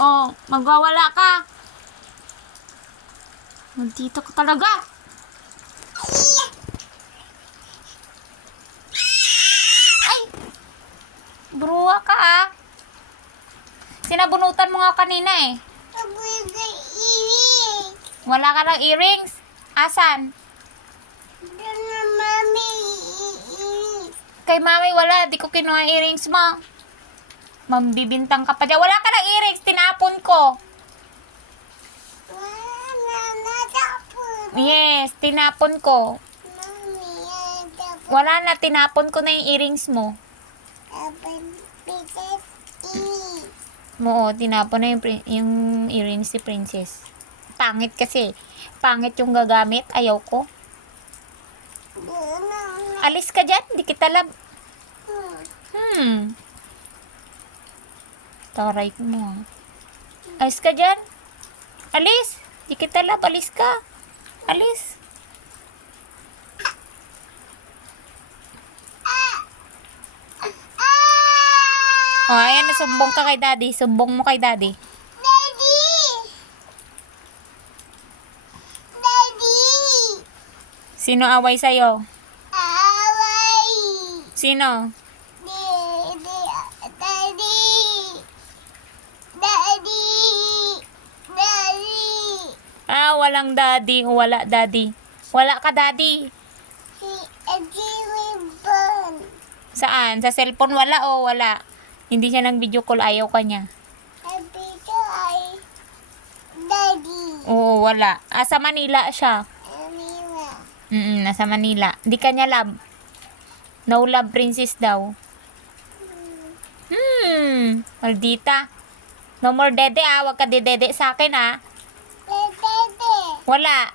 Oh, magwawala ka. Nandito ka talaga. Ay! Bruwa ka ah. Sinabunutan mo nga kanina eh. Wala ka ng earrings? Asan? Kay mami wala. Di ko kinuha earrings mo. Mambibintang ka pa dyan. Wala ka ng earrings. Tinapon ko. Yes, tinapon ko. Wala na. Tinapon ko na yung earrings mo. Oo, tinapon na yung earrings si Princess. Pangit kasi. Pangit yung gagamit. Ayaw ko. Alis ka dyan. Di kita lab. Taray ko mo. Alis ka dyan. Alis. Di kita lab. Alis ka. Alis. Oh, ayan. Sumbong ka kay daddy. Sumbong mo kay daddy. Sino away sa'yo? Sino? Ah, walang daddy. Wala daddy. Wala ka daddy. Saan? Sa cellphone wala o wala? Hindi siya nag-video call. Ayaw ka niya. Oo, wala. Ah, sa Manila siya. Nasa Manila. Di ka niya love. No love princess daw. Maldita. No more dede ah. Huwag ka dede sa akin ah. Wala.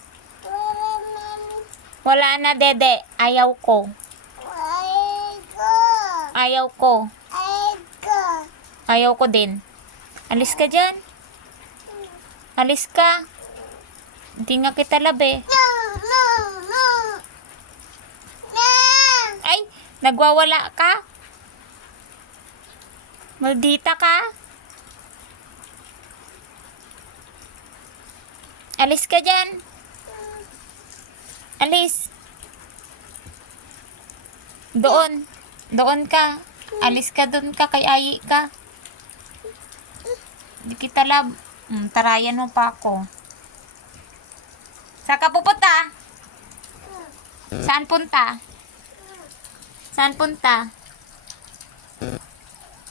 Wala na dede. Ayaw ko. Ayaw ko. Ayaw ko din. Alis ka dyan. Alis ka. Hindi nga kita love eh. Ay, nagwawala ka? Maldita ka? Alis ka dyan. Alis. Doon. Doon ka. Alis ka doon ka kay Ayi ka. Di kita love. Tarayan mo pa ako. Saan ka pupunta? Saan punta? Saan punta?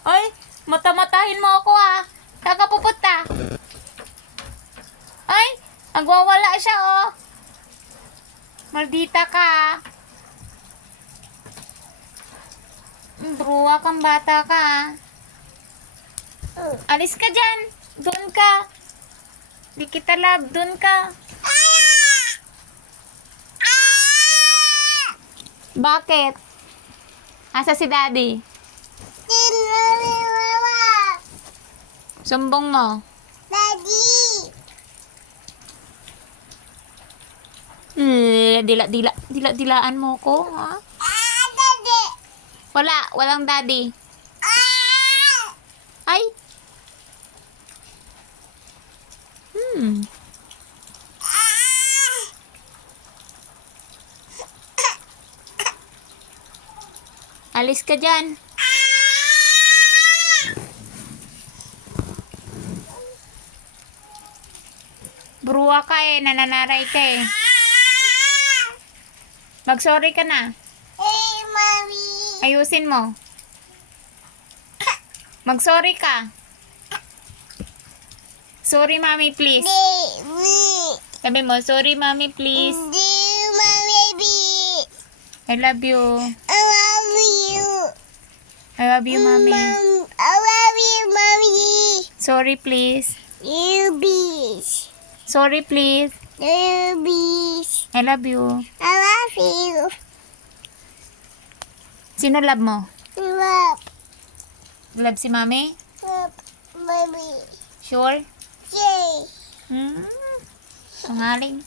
Ay, mata-matahin mo ako ah. Saan ka pupunta? Ay, nagwawala siya oh. Maldita ka ah. Bruwa kang bata ka ah. Alis ka dyan. Doon ka. Di kita love. Doon ka. Bakit? Asa si daddy? Sumbong mo. Dilaan mo ko, ha? Wala, walang daddy. Ay. Alis ka dyan. Bruwa ka eh, nananaray ka eh. Mag-sorry ka na. Hey, Mommy. Ayusin mo. Mag-sorry ka. Sorry, mommy, please. Sabi mo, sorry, mommy, please. I love you. I love you. I love you, mommy. I love you, Mommy. Sorry, please. You bees. Sorry, please. You bees. I love you. I love you. Sino love mo? Love. Love si mommy? Love, Mommy. Sure? Yay. Pangaling.